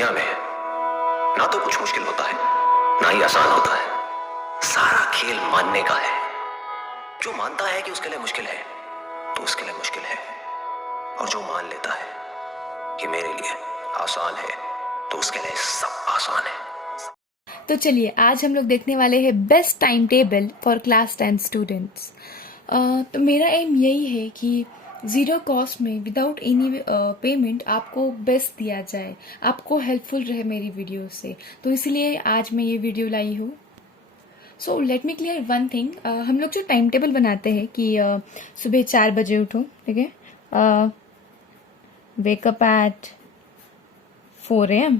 दुनिया में ना तो कुछ मुश्किल होता है ना ही आसान होता है। सारा खेल मानने का है। जो मानता है कि उसके लिए मुश्किल है तो उसके लिए मुश्किल है, और जो मान लेता है कि मेरे लिए आसान है तो उसके लिए सब आसान है। तो चलिए आज हम लोग देखने वाले हैं best time table for class 10 students. तो मेरा एम यही है कि ज़ीरो कॉस्ट में विदाउट एनी पेमेंट आपको बेस्ट दिया जाए, आपको हेल्पफुल रहे मेरी वीडियो से। तो इसलिए आज मैं ये वीडियो लाई हूँ। सो let me clear one thing. हम लोग जो टाइम टेबल बनाते हैं कि सुबह 4 बजे उठो, ठीक है, wake up at 4 AM,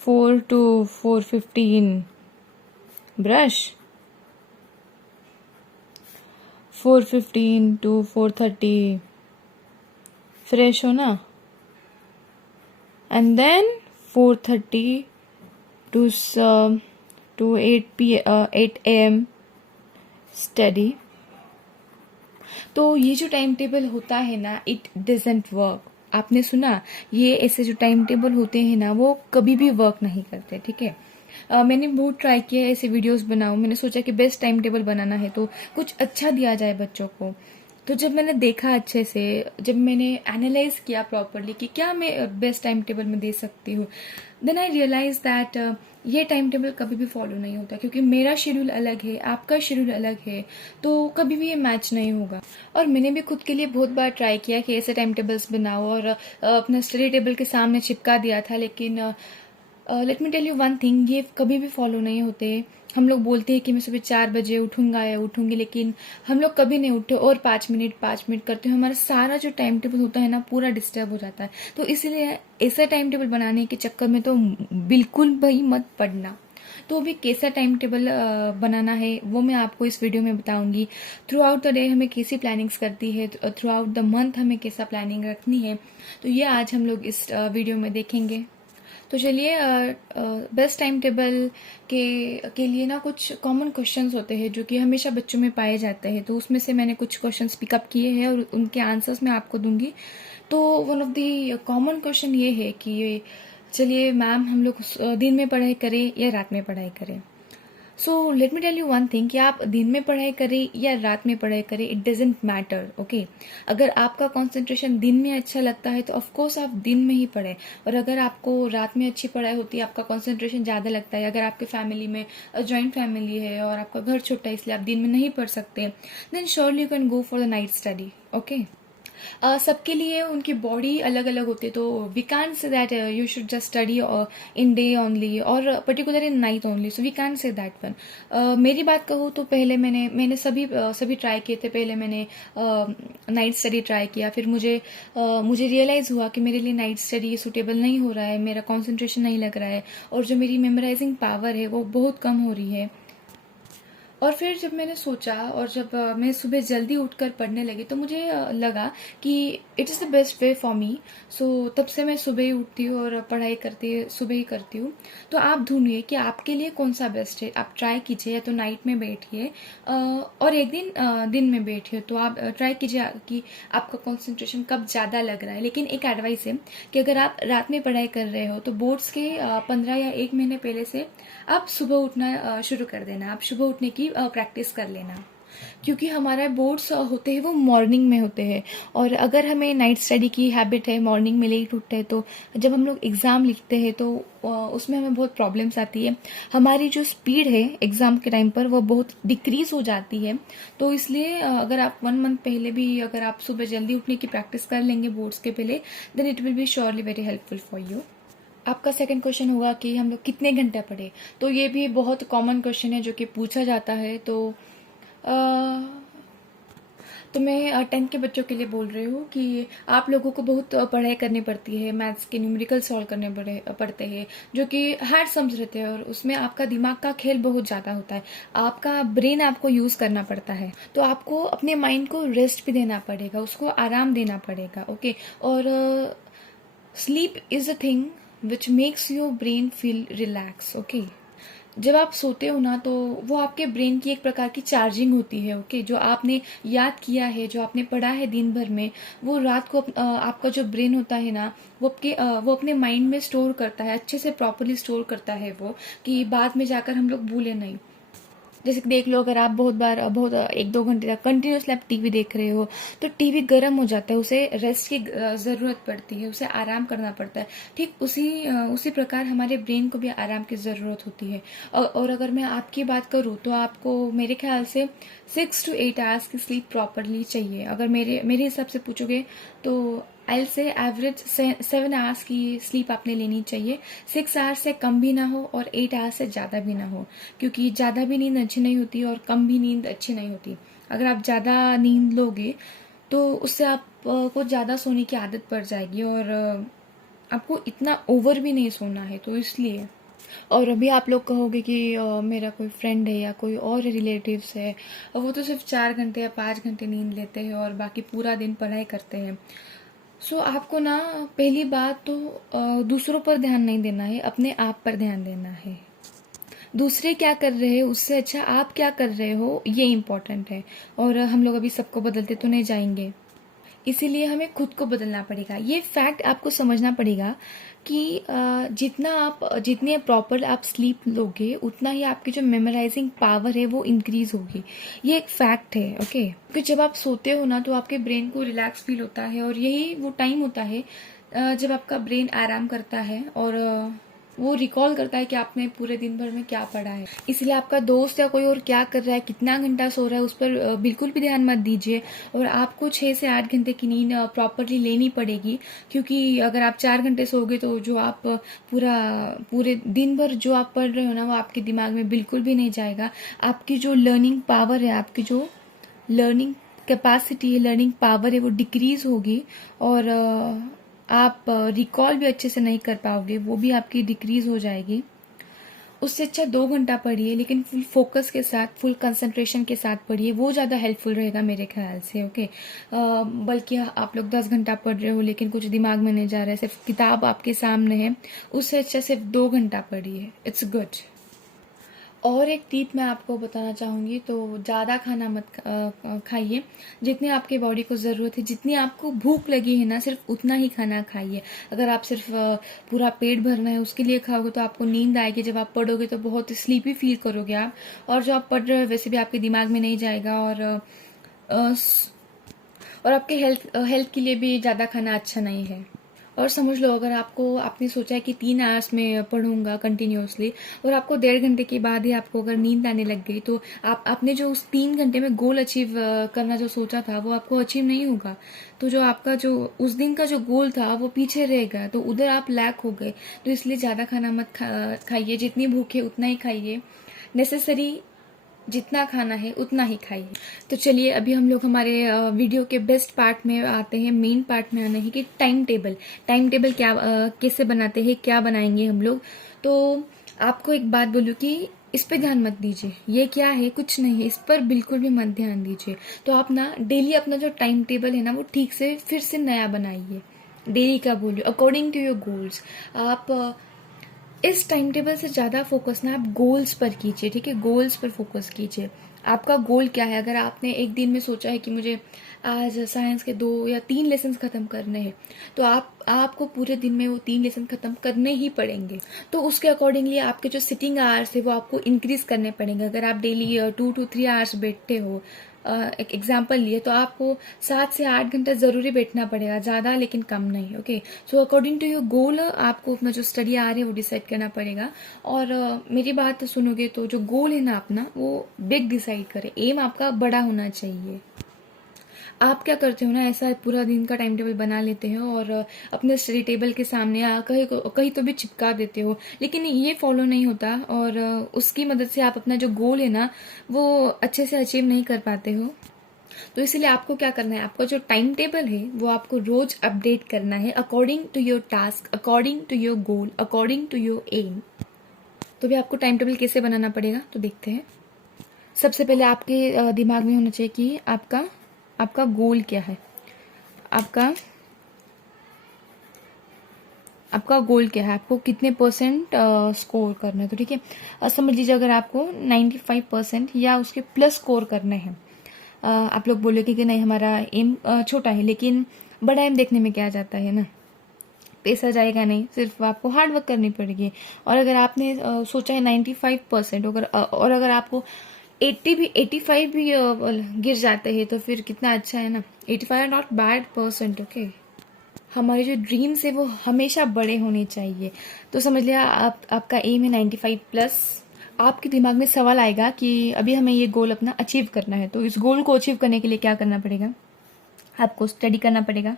4 to 4:15 brush, 4:15 to 4:30 fresh होना, and then 4:30 to 8 AM study. तो ये जो टाइम टेबल होता है ना, इट डजेंट वर्क। आपने सुना, ये ऐसे जो टाइम टेबल होते हैं ना वो कभी भी वर्क नहीं करते, ठीक है। मैंने बहुत ट्राई किया है ऐसे वीडियोस बनाऊं। मैंने सोचा कि बेस्ट टाइम टेबल बनाना है तो कुछ अच्छा दिया जाए बच्चों को। तो जब मैंने देखा अच्छे से, जब मैंने एनालाइज किया प्रॉपरली कि क्या मैं बेस्ट टाइम टेबल में दे सकती हूँ, देन आई रियलाइज दैट ये टाइम टेबल कभी भी फॉलो नहीं होता, क्योंकि मेरा शेड्यूल अलग है, आपका शेड्यूल अलग है, तो कभी भी ये मैच नहीं होगा। और मैंने भी खुद के लिए बहुत बार ट्राई किया कि ऐसे टाइम टेबल्स बनाओ और अपना स्टडी टेबल के सामने चिपका दिया था, लेकिन let me tell you one thing, ये कभी भी फॉलो नहीं होते। हम लोग बोलते हैं कि मैं सुबह 4 बजे उठूंगा या उठूंगी, लेकिन हम लोग कभी नहीं उठते और 5 मिनट करते हैं, हमारा सारा जो टाइम टेबल होता है ना पूरा डिस्टर्ब हो जाता है। तो इसलिए ऐसा टाइम टेबल बनाने के चक्कर में तो बिल्कुल भी मत पड़ना। तो अभी कैसा टाइम टेबल बनाना है वो मैं आपको इस वीडियो में बताऊंगी। थ्रू आउट द डे हमें कैसी प्लानिंग्स करती है, थ्रू आउट द मंथ हमें कैसा प्लानिंग रखनी है, तो ये आज हम लोग इस वीडियो में देखेंगे। तो चलिए, बेस्ट टाइम टेबल के लिए ना कुछ कॉमन क्वेश्चंस होते हैं जो कि हमेशा बच्चों में पाए जाते हैं। तो उसमें से मैंने कुछ क्वेश्चंस पिकअप किए हैं और उनके आंसर्स मैं आपको दूंगी। तो one of the common question ये है कि चलिए मैम, हम लोग दिन में पढ़ाई करें या रात में पढ़ाई करें। So let me tell you one thing कि आप दिन में पढ़ाई करें या रात में पढ़ाई करें, इट डजेंट मैटर, ओके। अगर आपका कंसंट्रेशन दिन में अच्छा लगता है तो ऑफकोर्स आप दिन में ही पढ़ें, और अगर आपको रात में अच्छी पढ़ाई होती है, आपका कंसंट्रेशन ज़्यादा लगता है, अगर आपके फैमिली में जॉइंट फैमिली है और आपका घर छोटा है इसलिए आप दिन में नहीं पढ़ सकते, then surely you can go for the night study, okay. सबके लिए उनकी बॉडी अलग अलग होती है, तो we can't say that you should just study in day only और particular in night only, so we can't say that one. मेरी बात कहूँ तो पहले मैंने सभी ट्राई किए थे। पहले मैंने नाइट स्टडी ट्राई किया, फिर मुझे रियलाइज हुआ कि मेरे लिए नाइट स्टडी सुटेबल नहीं हो रहा है, मेरा कॉन्सेंट्रेशन नहीं लग रहा है, और जो मेरी मेमोराइजिंग पावर है वो बहुत कम हो रही है। और फिर जब मैंने सोचा और जब मैं सुबह जल्दी उठकर पढ़ने लगी तो मुझे लगा कि it is the best way for me. So तब से मैं सुबह ही उठती हूँ और पढ़ाई सुबह ही करती हूँ। तो आप ढूंढिए कि आपके लिए कौन सा बेस्ट है, आप ट्राई कीजिए। या तो नाइट में बैठिए और एक दिन दिन में बैठिए। तो आप ट्राई कीजिए कि आपका कॉन्सेंट्रेशन कब ज़्यादा लग रहा है। लेकिन एक एडवाइस है कि अगर आप रात में पढ़ाई कर रहे हो तो बोर्ड्स के 15 या 1 महीने पहले से आप सुबह उठना शुरू कर देना, आप सुबह उठने की प्रैक्टिस कर लेना, क्योंकि हमारे बोर्ड्स होते हैं वो मॉर्निंग में होते हैं। और अगर हमें नाइट स्टडी की हैबिट है, मॉर्निंग में लेट उठते हैं, तो जब हम लोग एग्ज़ाम लिखते हैं तो उसमें हमें बहुत प्रॉब्लम्स आती है। हमारी जो स्पीड है एग्ज़ाम के टाइम पर वो बहुत डिक्रीज हो जाती है। तो इसलिए अगर आप 1 मंथ पहले भी अगर आप सुबह जल्दी उठने की प्रैक्टिस कर लेंगे बोर्ड्स के पहले, then it will be surely very helpful for you. आपका सेकंड क्वेश्चन होगा कि हम लोग कितने घंटे पढ़े। तो ये भी बहुत कॉमन क्वेश्चन है जो कि पूछा जाता है। तो मैं 10th के बच्चों के लिए बोल रही हूँ कि आप लोगों को बहुत पढ़ाई करनी पड़ती है, मैथ्स के न्यूमेरिकल सॉल्व करने पड़ते हैं जो कि हार्ड सम्स रहते हैं, और उसमें आपका दिमाग का खेल बहुत ज़्यादा होता है, आपका ब्रेन आपको यूज़ करना पड़ता है। तो आपको अपने माइंड को रेस्ट भी देना पड़ेगा, उसको आराम देना पड़ेगा, ओके। और sleep is a thing which makes your brain feel relaxed, okay. जब आप सोते हो ना तो वो आपके ब्रेन की एक प्रकार की चार्जिंग होती है। ओके, जो आपने याद किया है, जो आपने पढ़ा है दिन भर में, वो रात को आपका जो ब्रेन होता है ना, वो अपने माइंड में स्टोर करता है, अच्छे से प्रॉपरली स्टोर करता है वो, कि बाद में जाकर हम लोग भूले नहीं। जैसे कि देख लो, अगर आप बहुत 1-2 घंटे तक कंटिन्यूसली आप टीवी देख रहे हो तो टीवी गर्म हो जाता है, उसे रेस्ट की ज़रूरत पड़ती है, उसे आराम करना पड़ता है। ठीक उसी प्रकार हमारे ब्रेन को भी आराम की ज़रूरत होती है। और अगर मैं आपकी बात करूँ तो आपको मेरे ख्याल से 6 to 8 आवर्स की स्लीप प्रॉपरली चाहिए। अगर मेरे हिसाब से पूछोगे तो आई से एवरेज 7 आवर्स की स्लीप आपने लेनी चाहिए। 6 आवर्स से कम भी ना हो और 8 आवर्स से ज़्यादा भी ना हो, क्योंकि ज़्यादा भी नींद अच्छी नहीं होती और कम भी नींद अच्छी नहीं होती। अगर आप ज़्यादा नींद लोगे तो उससे आपको ज़्यादा सोने की आदत पड़ जाएगी, और आपको इतना ओवर भी नहीं सोना है, तो इसलिए। और अभी आप लोग कहोगे कि मेरा कोई फ्रेंड है या कोई और रिलेटिव्स है, वो तो सिर्फ 4 घंटे या 5 घंटे नींद लेते हैं और बाकी पूरा दिन पढ़ाई करते हैं। सो आपको ना, पहली बात तो दूसरों पर ध्यान नहीं देना है, अपने आप पर ध्यान देना है। दूसरे क्या कर रहे हैं उससे अच्छा आप क्या कर रहे हो, ये इम्पोर्टेंट है। और हम लोग अभी सबको बदलते तो नहीं जाएंगे, इसीलिए हमें खुद को बदलना पड़ेगा। ये फैक्ट आपको समझना पड़ेगा कि जितने प्रॉपर आप स्लीप लोगे उतना ही आपकी जो मेमोराइजिंग पावर है वो इंक्रीज होगी। ये एक फैक्ट है। ओके, क्योंकि जब आप सोते हो ना तो आपके ब्रेन को रिलैक्स फील होता है, और यही वो टाइम होता है जब आपका ब्रेन आराम करता है और वो रिकॉल करता है कि आपने पूरे दिन भर में क्या पढ़ा है। इसलिए आपका दोस्त या कोई और क्या कर रहा है, कितना घंटा सो रहा है, उस पर बिल्कुल भी ध्यान मत दीजिए। और आपको 6 से 8 घंटे की नींद प्रॉपरली लेनी पड़ेगी, क्योंकि अगर आप 4 घंटे सोओगे तो जो आप पूरे दिन भर जो आप पढ़ रहे हो ना, वो आपके दिमाग में बिल्कुल भी नहीं जाएगा। आपकी जो लर्निंग पावर है, आपकी जो लर्निंग कैपेसिटी है, लर्निंग पावर है, वो डिक्रीज होगी, और आप रिकॉल भी अच्छे से नहीं कर पाओगे, वो भी आपकी डिक्रीज हो जाएगी। उससे अच्छा 2 घंटा पढ़िए, लेकिन फुल फोकस के साथ, फुल कंसंट्रेशन के साथ पढ़िए, वो ज़्यादा हेल्पफुल रहेगा मेरे ख्याल से। ओके, बल्कि आप लोग 10 घंटा पढ़ रहे हो लेकिन कुछ दिमाग में नहीं जा रहा है, सिर्फ किताब आपके सामने है, उससे अच्छा सिर्फ 2 घंटा पढ़िए, इट्स गुड। और एक टिप मैं आपको बताना चाहूँगी, तो ज़्यादा खाना मत खाइए। जितनी आपके बॉडी को ज़रूरत है, जितनी आपको भूख लगी है ना, सिर्फ उतना ही खाना खाइए। अगर आप सिर्फ पूरा पेट भरना है उसके लिए खाओगे तो आपको नींद आएगी, जब आप पढ़ोगे तो बहुत स्लीपी फील करोगे आप, और जो आप पढ़ रहे हो वैसे भी आपके दिमाग में नहीं जाएगा, और आपके हेल्थ के लिए भी ज़्यादा खाना अच्छा नहीं है। और समझ लो, अगर आपने सोचा है कि 3 आवर्स में पढ़ूंगा कंटिन्यूसली, और आपको 1.5 घंटे के बाद ही आपको अगर नींद आने लग गई, तो आपने जो उस 3 घंटे में गोल अचीव करना जो सोचा था वो आपको अचीव नहीं होगा। तो जो आपका जो उस दिन का जो गोल था वो पीछे रह गया, तो उधर आप लैक हो गए। तो इसलिए ज़्यादा खाना मत खाइए, जितनी भूख है उतना ही खाइए, नेसेसरी जितना खाना है उतना ही खाइए। तो चलिए, अभी हम लोग हमारे वीडियो के बेस्ट पार्ट में आते हैं, मेन पार्ट में आने हैं कि टाइम टेबल क्या कैसे बनाते हैं, क्या बनाएंगे हम लोग। तो आपको एक बात बोलूँ कि इस पे ध्यान मत दीजिए, ये क्या है, कुछ नहीं है, इस पर बिल्कुल भी मत ध्यान दीजिए। तो आप ना डेली अपना जो टाइम टेबल है ना वो ठीक से फिर से नया बनाइए। डेली का बोलिए अकॉर्डिंग टू योर गोल्स। आप इस टाइम टेबल से ज़्यादा फोकस ना आप गोल्स पर कीजिए, ठीक है, गोल्स पर फोकस कीजिए। आपका गोल क्या है? अगर आपने एक दिन में सोचा है कि मुझे आज साइंस के 2 या 3 लेसन खत्म करने हैं, तो आपको पूरे दिन में वो 3 लेसन खत्म करने ही पड़ेंगे। तो उसके अकॉर्डिंगली आपके जो सिटिंग आवर्स है वो आपको इंक्रीज करने पड़ेंगे। अगर आप डेली 2 to 3 आवर्स बैठते हो, एक एग्जाम्पल लिए, तो आपको 7 से 8 घंटा जरूरी बैठना पड़ेगा, ज़्यादा लेकिन कम नहीं। Okay, so according to your goal आपको अपना जो स्टडी आ रहा है वो डिसाइड करना पड़ेगा। और मेरी बात सुनोगे तो जो गोल है ना अपना, वो बिग डिसाइड करें, एम आपका बड़ा होना चाहिए। आप क्या करते हो ना, ऐसा पूरा दिन का टाइम टेबल बना लेते हो और अपने स्टडी टेबल के सामने कहीं तो भी चिपका देते हो, लेकिन ये फॉलो नहीं होता, और उसकी मदद से आप अपना जो गोल है ना वो अच्छे से अचीव नहीं कर पाते हो। तो इसलिए आपको क्या करना है, आपका जो टाइम टेबल है वो आपको रोज अपडेट करना है, according to your task, according to your goal, according to your aim. तो भी आपको टाइम टेबल कैसे बनाना पड़ेगा, तो देखते हैं। सबसे पहले आपके दिमाग में होना चाहिए कि आपका गोल क्या है। आपका आपका गोल क्या है, आपको कितने परसेंट स्कोर करना है। तो ठीक है, समझ लीजिए अगर आपको 95% या उसके प्लस स्कोर करने हैं, आप लोग बोलोगे कि नहीं हमारा एम छोटा है, लेकिन बड़ा एम देखने में क्या जाता है ना, पैसा जाएगा नहीं, सिर्फ आपको हार्ड वर्क करनी पड़ेगी। और अगर आपने सोचा है 95% और अगर आपको 80 भी 85 भी गिर जाते हैं तो फिर कितना अच्छा है ना। 85 नॉट बैड परसेंट। ओके, हमारे जो ड्रीम्स है वो हमेशा बड़े होने चाहिए। तो समझ लिया आपका एम है 95 प्लस। आपके दिमाग में सवाल आएगा कि अभी हमें ये गोल अपना अचीव करना है, तो इस गोल को अचीव करने के लिए क्या करना पड़ेगा, आपको स्टडी करना पड़ेगा।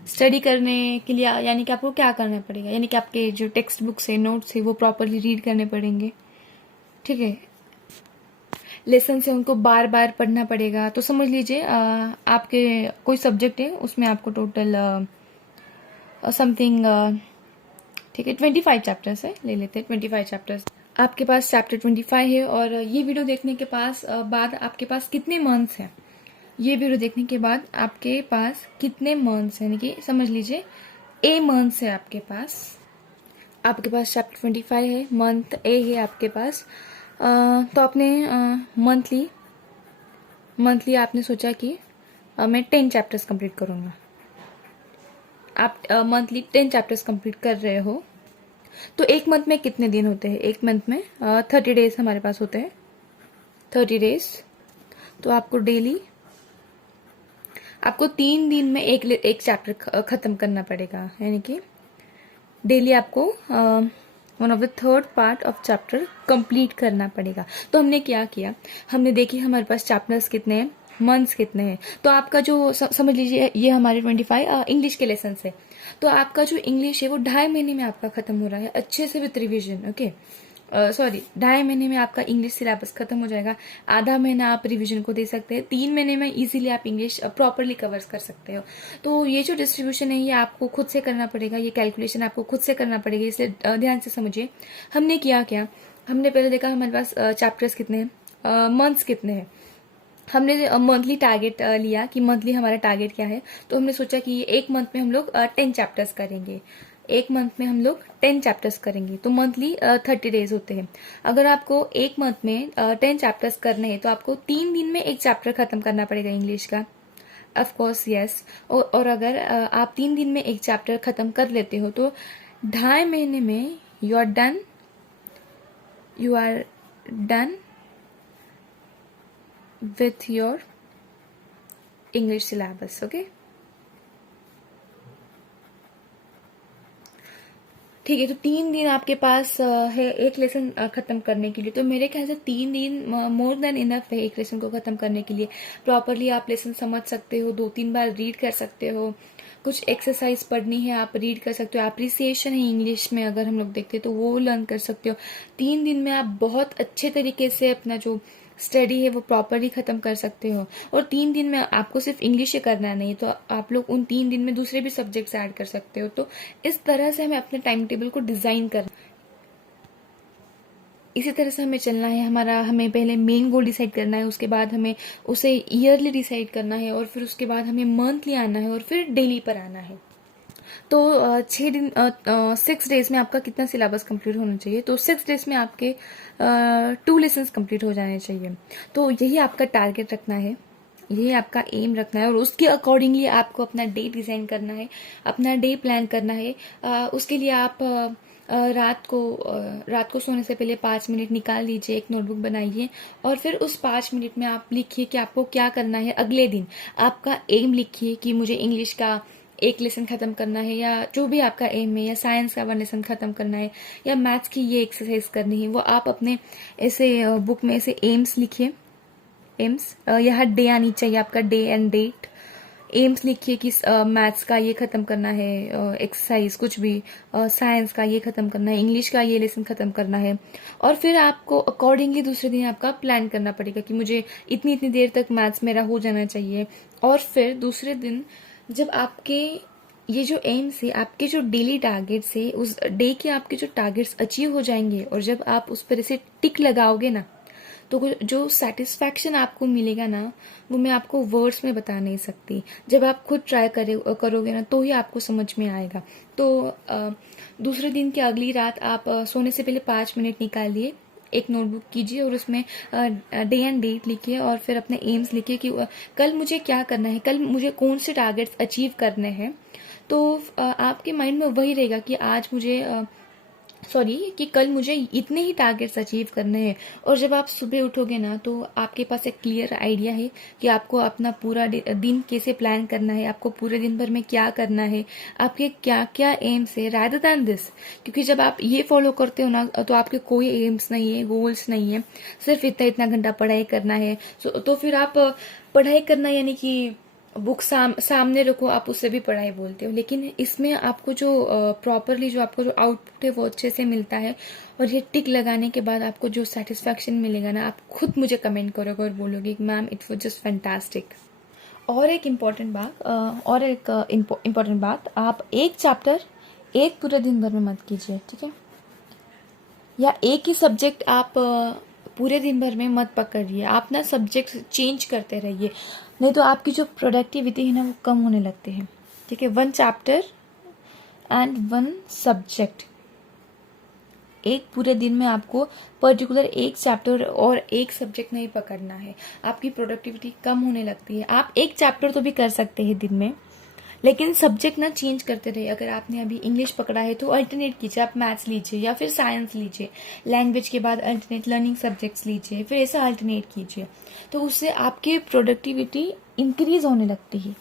स्टडी करने के लिए यानी कि आपको क्या करना पड़ेगा, यानी कि आपके जो टेक्स्ट बुक्स है, नोट्स है, वो प्रॉपरली रीड करने पड़ेंगे। ठीक है, लेसन से उनको बार बार पढ़ना पड़ेगा। तो समझ लीजिए आपके कोई सब्जेक्ट है, उसमें आपको टोटल समथिंग, ठीक है 25 चैप्टर्स है, ले लेते हैं 25 चैप्टर्स। आपके पास चैप्टर 25 है और ये वीडियो देखने के बाद आपके पास कितने मंथ्स हैं, ये वीडियो देखने के बाद आपके पास कितने मंथ्स हैं, यानी कि समझ लीजिए ए मंथ्स है आपके पास चैप्टर 25 है, मंथ ए है आपके पास। तो आपने मंथली आपने सोचा कि मैं 10 चैप्टर्स कंप्लीट करूँगा। आप मंथली 10 चैप्टर्स कंप्लीट कर रहे हो, तो एक मंथ में कितने दिन होते हैं, एक मंथ में 30 डेज हमारे पास होते हैं, 30 डेज। तो आपको डेली आपको 3 दिन में एक चैप्टर खत्म करना पड़ेगा, यानी कि डेली आपको 1/3 पार्ट ऑफ चैप्टर कंप्लीट करना पड़ेगा। तो हमने क्या किया, हमने देखी हमारे पास चैप्टर्स कितने हैं, मंथ्स कितने हैं। तो आपका जो समझ लीजिए ये हमारे 25 इंग्लिश के लेसन है, तो आपका जो इंग्लिश है वो 2.5 महीने में आपका खत्म हो रहा है, अच्छे से विथ रिविजन। ओके, सॉरी 2.5 महीने में आपका इंग्लिश सिलेबस खत्म हो जाएगा। आधा महीना आप रिवीजन को दे सकते हैं, 3 महीने में इजीली आप इंग्लिश प्रॉपरली कवर कर सकते हो। तो ये जो डिस्ट्रीब्यूशन है ये आपको खुद से करना पड़ेगा, ये कैलकुलेशन आपको खुद से करना पड़ेगा, इसलिए ध्यान से समझिए। हमने किया क्या, हमने पहले देखा हमारे पास चैप्टर्स कितने हैं, मंथ्स कितने हैं। हमने मंथली टारगेट लिया कि मंथली हमारा टारगेट क्या है, तो हमने सोचा कि एक मंथ में हम लोग 10 चैप्टर्स करेंगे, एक मंथ में हम लोग 10 चैप्टर्स करेंगे। तो मंथली 30 डेज होते हैं। अगर आपको एक मंथ में 10 चैप्टर्स करने हैं तो आपको 3 दिन में एक चैप्टर खत्म करना पड़ेगा इंग्लिश का, ऑफ कोर्स यस। और अगर आप 3 दिन में एक चैप्टर खत्म कर लेते हो तो 2.5 महीने में you are done with your English syllabus. Okay, ठीक है। तो 3 दिन आपके पास है एक लेसन खत्म करने के लिए। तो मेरे ख्याल से 3 दिन मोर देन इनफ है एक लेसन को खत्म करने के लिए। प्रॉपरली आप लेसन समझ सकते हो, 2-3 बार रीड कर सकते हो, कुछ एक्सरसाइज पढ़नी है आप रीड कर सकते हो, एप्रिसिएशन है इंग्लिश में अगर हम लोग देखते हैं तो वो लर्न कर सकते हो। 3 दिन में आप बहुत अच्छे तरीके से अपना जो स्टडी है वो प्रॉपरली खत्म कर सकते हो। और 3 दिन में आपको सिर्फ इंग्लिश ही करना नहीं, तो आप लोग उन 3 दिन में दूसरे भी सब्जेक्ट्स ऐड कर सकते हो। तो इस तरह से हमें अपने टाइम टेबल को डिजाइन करना, इसी तरह से हमें चलना है। हमें पहले मेन गोल डिसाइड करना है, उसके बाद हमें उसे ईयरली डिसाइड करना है, और फिर उसके बाद हमें मंथली आना है, और फिर डेली पर आना है। तो 6 डेज में आपका कितना सिलेबस कंप्लीट होना चाहिए, तो 6 डेज में आपके 2 लेसन्स कंप्लीट हो जाने चाहिए। तो यही आपका टारगेट रखना है, यही आपका एम रखना है, और उसके अकॉर्डिंगली आपको अपना डे डिजाइन करना है, अपना डे प्लान करना है। उसके लिए आप रात को सोने से पहले 5 मिनट निकाल लीजिए, एक नोटबुक बनाइए, और फिर उस 5 मिनट में आप लिखिए कि आपको क्या करना है अगले दिन। आपका एम लिखिए कि मुझे इंग्लिश का एक लेसन खत्म करना है, या जो भी आपका एम है, या साइंस का 1 लेसन खत्म करना है, या मैथ्स की ये एक्सरसाइज करनी है, वो आप अपने ऐसे बुक में ऐसे एम्स लिखिए। एम्स यहाँ डे आनी चाहिए, आपका डे एंड डेट। एम्स लिखिए कि मैथ्स का ये खत्म करना है, एक्सरसाइज कुछ भी, साइंस का ये खत्म करना है, इंग्लिश का ये लेसन खत्म करना है। और फिर आपको अकॉर्डिंगली दूसरे दिन आपका प्लान करना पड़ेगा कि मुझे इतनी इतनी देर तक मैथ्स मेरा हो जाना चाहिए। और फिर दूसरे दिन जब आपके ये जो एम्स है, आपके जो डेली टारगेट्स है, उस डे के आपके जो टारगेट्स अचीव हो जाएंगे, और जब आप उस पर ऐसे टिक लगाओगे ना, तो जो सेटिस्फैक्शन आपको मिलेगा ना, वो मैं आपको वर्ड्स में बता नहीं सकती। जब आप खुद ट्राई करोगे ना, तो ही आपको समझ में आएगा। तो दूसरे दिन की अगली रात आप सोने से पहले 5 मिनट निकालिए, एक नोटबुक कीजिए और उसमें डे एंड डेट लिखिए और फिर अपने एम्स लिखिए कि कल मुझे क्या करना है, कल मुझे कौन से टारगेट्स अचीव करने हैं। तो आपके माइंड में वही रहेगा कि आज मुझे कि कल मुझे इतने ही टारगेट्स अचीव करने हैं। और जब आप सुबह उठोगे ना, तो आपके पास एक क्लियर आइडिया है कि आपको अपना पूरा दिन कैसे प्लान करना है, आपको पूरे दिन भर में क्या करना है, आपके क्या क्या एम्स है रादर दैन दिस। क्योंकि जब आप ये फॉलो करते हो ना, तो आपके कोई एम्स नहीं है, गोल्स नहीं है, सिर्फ इतना घंटा पढ़ाई करना है। तो फिर आप पढ़ाई करना यानी कि बुक सामने रखो, आप उससे भी पढ़ाई बोलते हो। लेकिन इसमें आपको जो प्रॉपरली जो आपको जो आउटपुट है वो अच्छे से मिलता है। और ये टिक लगाने के बाद आपको जो सेटिस्फैक्शन मिलेगा ना, आप खुद मुझे कमेंट करोगे और बोलोगे ma'am it was just fantastic. और एक इम्पॉर्टेंट बात, आप एक चैप्टर एक पूरे दिन भर में मत कीजिए, ठीक है? या एक ही सब्जेक्ट आप पूरे दिन भर में मत पकड़िए। आप ना सब्जेक्ट चेंज करते रहिए, नहीं तो आपकी जो प्रोडक्टिविटी है ना, वो कम होने लगती है, ठीक है? 1 चैप्टर एंड 1 सब्जेक्ट। एक पूरे दिन में आपको पर्टिकुलर एक चैप्टर और एक सब्जेक्ट नहीं पकड़ना है, आपकी प्रोडक्टिविटी कम होने लगती है। आप एक चैप्टर तो भी कर सकते हैं दिन में, लेकिन सब्जेक्ट ना चेंज करते रहिए। अगर आपने अभी इंग्लिश पकड़ा है तो अल्टरनेट कीजिए, आप मैथ्स लीजिए या फिर साइंस लीजिए। लैंग्वेज के बाद अल्टरनेट लर्निंग सब्जेक्ट्स लीजिए, फिर ऐसा अल्टरनेट कीजिए। तो उससे आपकी प्रोडक्टिविटी इंक्रीज होने लगती है।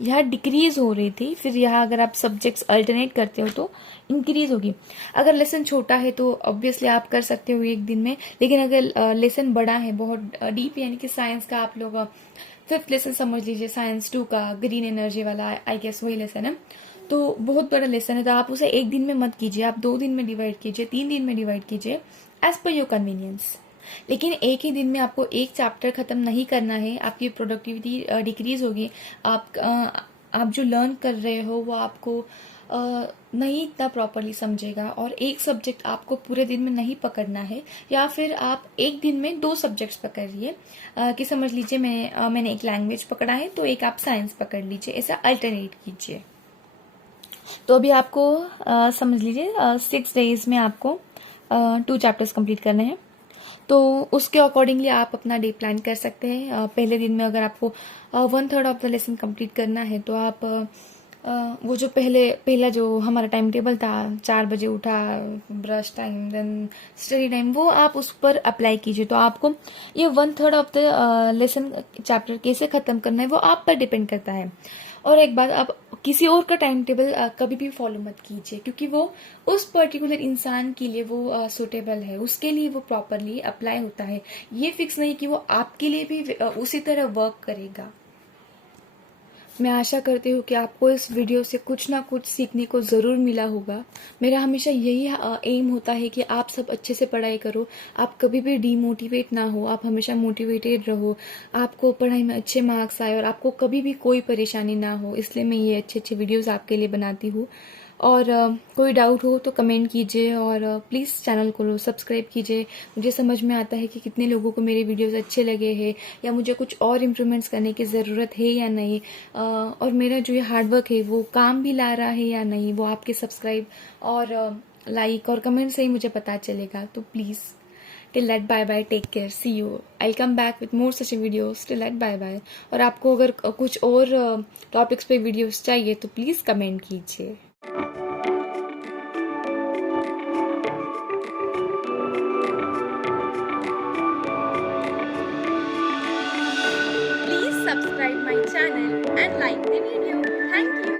यहाँ डिक्रीज हो रही थी, फिर यहाँ अगर आप सब्जेक्ट्स अल्टरनेट करते हो तो इंक्रीज होगी। अगर लेसन छोटा है तो ऑब्वियसली आप कर सकते हो एक दिन में, लेकिन अगर लेसन बड़ा है, बहुत डीप, यानी कि साइंस का आप लोग 5th लेसन समझ लीजिए, साइंस 2 का ग्रीन एनर्जी वाला, आई गेस वही लेसन है, तो बहुत बड़ा लेसन है। तो आप उसे एक दिन में मत कीजिए, आप 2 दिन में डिवाइड कीजिए, 3 दिन में डिवाइड कीजिए, एज पर योर कन्वीनियंस। लेकिन एक ही दिन में आपको एक चैप्टर खत्म नहीं करना है, आपकी प्रोडक्टिविटी डिक्रीज होगी। आप जो लर्न कर रहे हो वो आपको नहीं इतना प्रॉपरली समझेगा, और एक सब्जेक्ट आपको पूरे दिन में नहीं पकड़ना है। या फिर आप एक दिन में 2 सब्जेक्ट्स पकड़िए, कि समझ लीजिए मैंने एक लैंग्वेज पकड़ा है तो एक आप साइंस पकड़ लीजिए, ऐसा अल्टरनेट कीजिए। तो अभी आपको समझ लीजिए 6 डेज में आपको 2 चैप्टर्स कंप्लीट करने हैं। तो उसके अकॉर्डिंगली आप अपना डे प्लान कर सकते हैं। पहले दिन में अगर आपको 1/3 ऑफ द लेसन कंप्लीट करना है, तो आप वो जो पहला जो हमारा टाइम टेबल था, 4 बजे उठा, brush time, then study time, वो आप उस पर अप्लाई कीजिए। तो आपको ये 1/3 ऑफ द लेसन चैप्टर कैसे खत्म करना है वो आप पर डिपेंड करता है। और एक बात, आप किसी और का टाइम टेबल कभी भी फॉलो मत कीजिए, क्योंकि वो उस पर्टिकुलर इंसान के लिए वो सूटेबल है, उसके लिए वो प्रॉपरली अप्लाई होता है। ये फिक्स नहीं कि वो आपके लिए भी उसी तरह वर्क करेगा। मैं आशा करती हूँ कि आपको इस वीडियो से कुछ ना कुछ सीखने को ज़रूर मिला होगा। मेरा हमेशा यही एम होता है कि आप सब अच्छे से पढ़ाई करो, आप कभी भी डीमोटिवेट ना हो, आप हमेशा मोटिवेटेड रहो, आपको पढ़ाई में अच्छे मार्क्स आए और आपको कभी भी कोई परेशानी ना हो। इसलिए मैं ये अच्छे वीडियोज़ आपके लिए बनाती हूँ। और कोई डाउट हो तो कमेंट कीजिए, और प्लीज़ चैनल को सब्सक्राइब कीजिए। मुझे समझ में आता है कि कितने लोगों को मेरे वीडियोस अच्छे लगे हैं, या मुझे कुछ और इम्प्रूवमेंट्स करने की ज़रूरत है या नहीं, और मेरा जो ये हार्डवर्क है वो काम भी ला रहा है या नहीं, वो आपके सब्सक्राइब और लाइक और कमेंट से ही मुझे पता चलेगा। तो please till that, bye bye, take care, see you, I come back with more such videos. Till that, bye bye. और आपको अगर कुछ और टॉपिक्स पे वीडियोस चाहिए तो प्लीज़ कमेंट कीजिए।